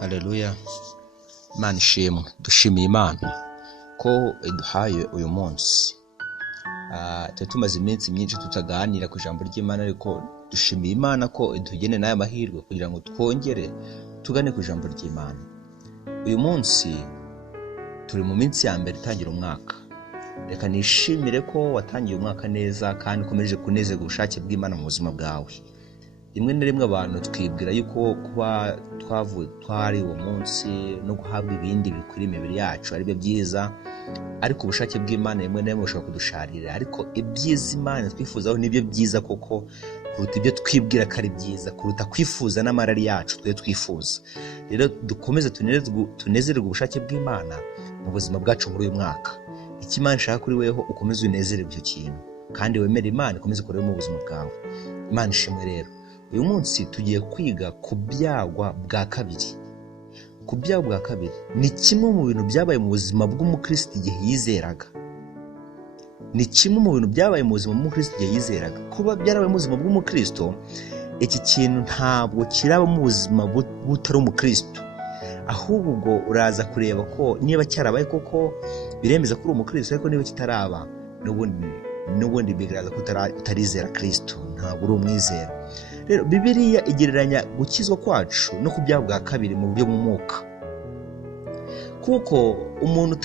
Haleluya. Imana ishimwe. Dushimiye Imana ko iduhaye uyu munsi. Tumaze iminsi myinshi tutaganira ku ijambo ry'Imana, ariko dushimiye Imana ko idugene n'aya mahirwe kugira ngo twongere tugane ku ijambo ry'Imana. Uyu munsi turi mu minsi ya mbere itangira umwaka. Reka nishimire ko watangiye umwaka neza kandi ukomeje kunezerwa ubushake bw'Imana mu buzima bwawe. Rimwe na rimwe abantu twibwira yuko kuba twari uwo munsi no guhabwa ibindi bikwiriye imibiri yacu ari byo byiza, ariko ubushake bw'Imana rimwe na rimwe bushobora kudusharira. Ariko ibyiza Imana twifuzaho nibyo byiza koko kuruta ibyo twibwira ko ari byiza, kuruta kwifuza n'amarari yacu twe twifuza. Rero dukomeze tunezererwe ubushake bw'Imana mu buzima bwacu muri uyu mwaka. Icyo Imana ishaka kuri weho ukomeze unezererwe icyo kintu, kandi wemere Imana ikomeze kureba mu buzima bwawe. Imana ishimwe. Rero uyu munsi tugiye kwiga kubyagwa bwa kabiri. Kubyagwa bwa kabiri ni kimwe mu bintu byabaye mu buzima bw'umukristo igihe yizeraga. Ni kimwe mu bintu byabaye mu buzima bw'umukristo igihe yizeraga. Kuba byarabaye mu buzima bw'umukristo, iki kintu ntabwo kiraba mu buzima butari umukristo. Ahubwo uraza kureba ko niba cyarabaye koko biremeza ko uri umukristo, ariko niba kitaraba n'ubundi bigaragaza ko utarizera Kristo, ntabwo uri umwizera. Rero Bibiliya igereranya gukizwa kwacu no kubyagwa bwa kabiri mu buryo bw'umwuka. Kuko umuntu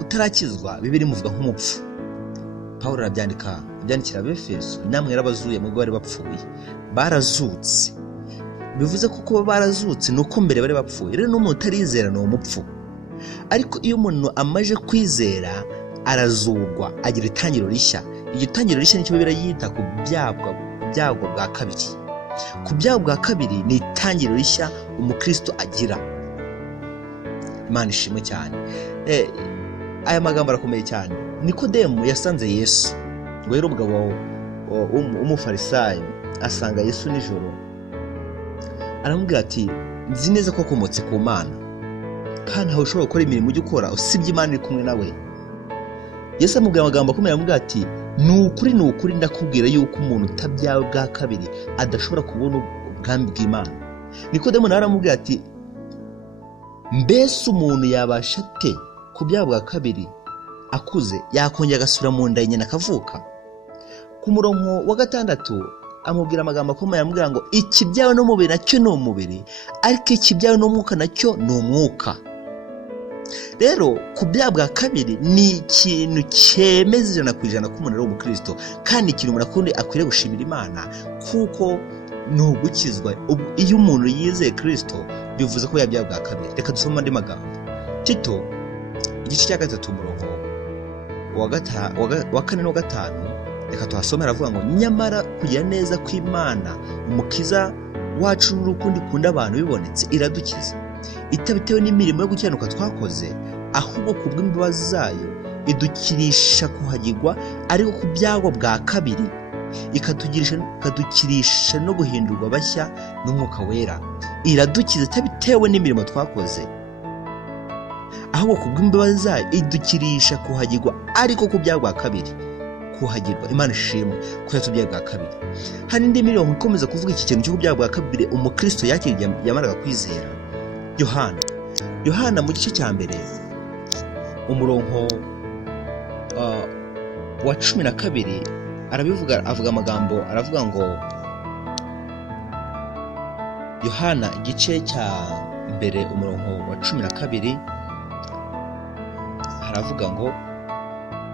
utarakizwa Bibiliya imuvuga nk'umupfu. Pawulo arabyandikira Abefeso, namwe yarabazuye mu bari bapfuye, barazutse. Bivuze ko kuba barazutse nuko mbere bari bapfuye. Rero n'umuntu utarizera ni umupfu. Ariko iyo umuntu amaje kwizera arazugwa, agira itangiro rishya. Iryo tangiro rishya nicyo Bibiliya yita kubyagwa bwa kabiri. Kubyagwa bwa kabiri ni itangiro rishya umukristo agira. Imana ishimwe cyane. Aya magambo arakomeye cyane. Nikodemu yasanze Yesu, ngo yari umugabo w'umufarisayo, asanga Yesu nijoro, aramubwira ati nzi neza ko akomotse ku Mana, kandi ntawe ushobora gukora imirimo ujya ukora usibye Imana iri kumwe nawe. Yesu amubwira amagambo akomeye, aramubwira ati ni ukuri ndakubwira yuko umuntu utabyawe bwa kabiri adashobora kubona ubwami bw'Imana. Nikodemu nawe aramubwira ati mbese umuntu yabasha ate kubyagwa bwa kabiri akuze, yakongera agasubira mu nda ya nyina akavuka? Ku murongo wa 6 amubwira amagambo akomeye, amubwira ngo ikibyawe n'umubiri nacyo ni umubiri, ariko ikibyawe n'umwuka nacyo ni umwuka. Rero kubyagwa bwa kabiri ni ikintu cyemeza 100% ko umuntu ari umukristo, kandi ikintu umuntu akundi akwiriye gushimira Imana, kuko ni ugukizwa. Iyo umuntu yizeye Kristo bivuze ko yabyagwa bwa kabiri. Reka dusome andi magambo. Tito igice cya 3 umurongo wa 4 no 5. Reka tuhasomera, avuga ngo nyamara kugira neza kw'Imana umukiza wacu n'urukundo ikunda abantu bibonetse iradukiza, itabitewe n'imirimo yo gukiranuka twakoze, ahubwo kubw'imbabazi zayo idukirisha kuhagirwa, ariko kubyagwa bwa kabiri ikadukirisha no guhindurwa bashya n'umwuka wera. Iradukiza itabitewe n'imirimo twakoze, ahubwo kubw'imbabazi zayo idukirisha kuhagirwa, ariko kubyagwa bwa kabiri kuhagirwa. Imana ishimwe ko yatubyagwa bwa kabiri. Hari indi mirongo ikomeza kuvuga iki kintu cyo kubyagwa bwa kabiri umukristo yakiriye yamaraga kwizera. Yohana mu gice cya mbere umurongo wa 12 arabivuga, avuga amagambo, aravuga ngo Yohana igice cya mbere umurongo wa 12 haravuga ngo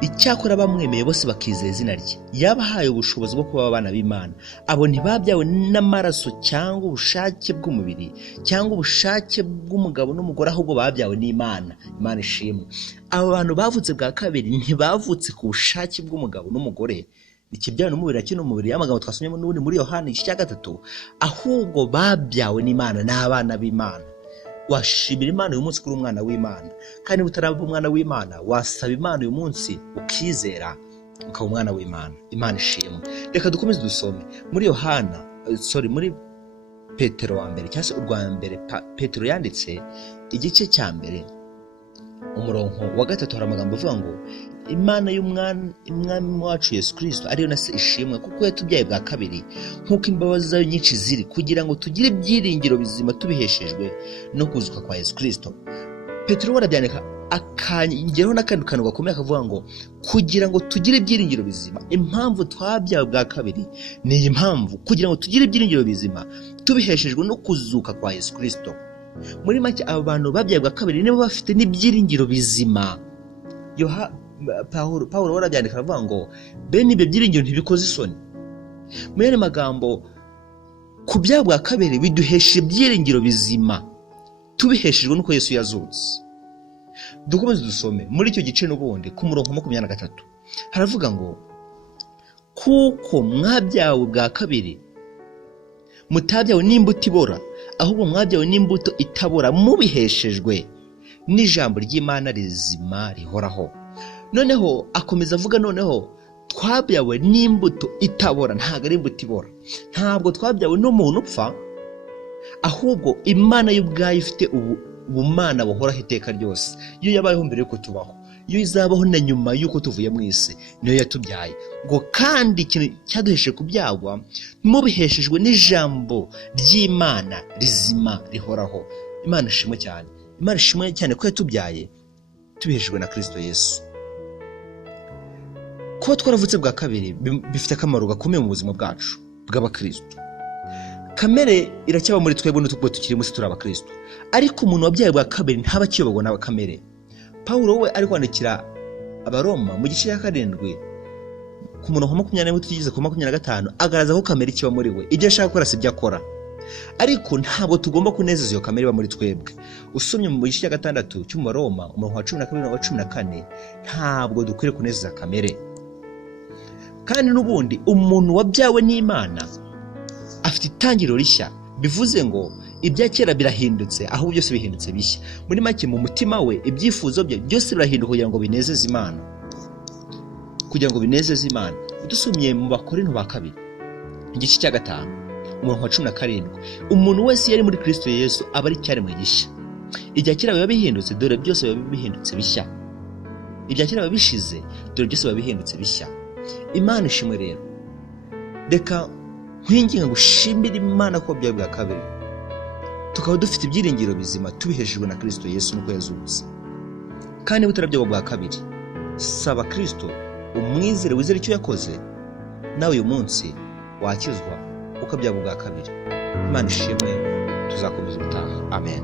icyakora bamwemeye bose bakizera izina rye yabahaye ubushobozi bwo kuba abana b'Imana. Abo ntibabyawe n'amaraso cyangwa ubushake bw'umubiri cyangwa ubushake bw'umugabo n'umugore, ahubwo babyawe n'Imana. Imana ishimwe. Abo bantu bavutse bwa kabiri ntibavutse ku bushake bw'umugabo n'umugore, ikibyawe n'umubiri na kino mubiri, y'amagambo twasomye n'ubundi muri Yohana igice cya 3, ahubwo babyawe n'Imana, n'abana b'Imana. Washimira Imana uyu munsi kuri umwana w'Imana, kandi utaraba umwana w'Imana wasaba Imana uyu munsi ukizera ukaba umwana w'Imana. Imana ishimwe. Reka dukomeze dusome muri muri Petero wa mbere, cyangwa se urwa mbere Petero yanditse igice cya mbere umurongo wa 3. Hari amagambo avuga ngo Imana y'umwami wacu Yesu Kristo ariyo na se ishimwe kuko yatubyaye bwa kabiri nk'uko imbabazi zayo nyinshi ziri, kugira ngo tugire ibyiringiro bizima tubiheshejwe no kuzuka kwa Yesu Kristo. Petero arabyandika akongeraho n'akandi kantu gakomeye akavuga ngo kugira ngo tugire ibyiringiro bizima. Impamvu twabyawe bwa kabiri ni iyi mpamvu, kugira ngo tugire ibyiringiro bizima tubiheshejwe no kuzuka kwa Yesu Kristo. Muri make aba bantu babyawe bwa kabiri nibo bafite n'ibyiringiro bizima. Pawulo warabyandika aravuga ngo bene ibyo byiringiro ntibikoze isoni. Mu yandi magambo, kubyawe bwa kabiri biduhesha ibyiringiro bizima tubiheshejwe nuko Yesu yazutse. Dukomeze dusome muri icyo gice n'ubundi ku murongo 23 haravuga ngo kuko mwabyawe bwa kabiri mutabyawe n'imbuto ibora, ahubwo mwabyawe n'imbuto itabora mubiheshejwe n'ijambo ry'Imana rizima rihoraho. Noneho akomeza avuga noneho twabyawe n'imbuto itabora, ntabwo ari imbuto ibora. Ntabwo twabyawe n'umuntu upfa, ahubwo Imana y'ubwayo ifite ubumana buhoraho iteka ryose. Iyo yabayeho mbere yuko tubaho, iyo izabaho na nyuma yuko tuvuye mu isi, niyo yatubyaye. Ngo kandi ikintu cyaduhesheje kubyagwa mubiheshejwe n'ijambo ry'Imana rizima rihoraho. Imana ishimwe cyane. Imana ishimwe cyane ko yatubyaye tubiheshejwe na Kristo Yesu. Kuba twaravutse bwa kabiri bifite akamaro gakomeye mu buzima bwacu bw'abakristo. Kamere iracyaba muri twebwe n'utubwo tukiri munsi turi abakristo, ariko umuntu wabyaye bwa kabiri ntaba akiyobogwa na kamere. Pawulo we ari kwandikira Abaroma mu gice cya 7 ku murongo 24 tugeze ku 25 agaragaza ko kamere kiba muri we, ibyo ashaka gukora si byo akora. Ariko ntabwo tugomba kunezeza iyo kamere iba muri twebwe. Usomye mu gice cya 6 cy'Abaroma umurongo wa 12 na 14, ntabwo dukwiriye kunezeza kamere. Kandi n'ubundi umuntu wabyawe n'Imana afite itangiriro rishya, bivuze ngo ibya kera birahindutse, aho byose bihindutse bishya. Muri make mu mutima we ibyifuzo bye byose birahinduka kugira ngo binezeze Imana, kugira ngo binezeze Imana. Dusomye mu Bakorinto ba kabiri igice cya 5 umurongo wa 17, umuntu wese yari muri Kristo Yesu aba ari cyaremwe gishya. Ibya kera biba bihindutse, dore byose biba bihindutse bishya. Ibya kera biba bishize, dore byose biba bihindutse bishya. Imana ishimwe rero. Reka nkwinginga gushimira Imana ko byawe bwa kabiri tukaba dufite ibyiringiro bizima tubiheshejwe na Kristo Yesu nuko yazutse. Kandi butarabyawe bwa kabiri, saba Kristo umwizere, wizere icyo yakoze, nawe uyu munsi wakizwa ukabyawe bwa kabiri. Imana ishimwe, tuzakomeza ubutaha. Amen.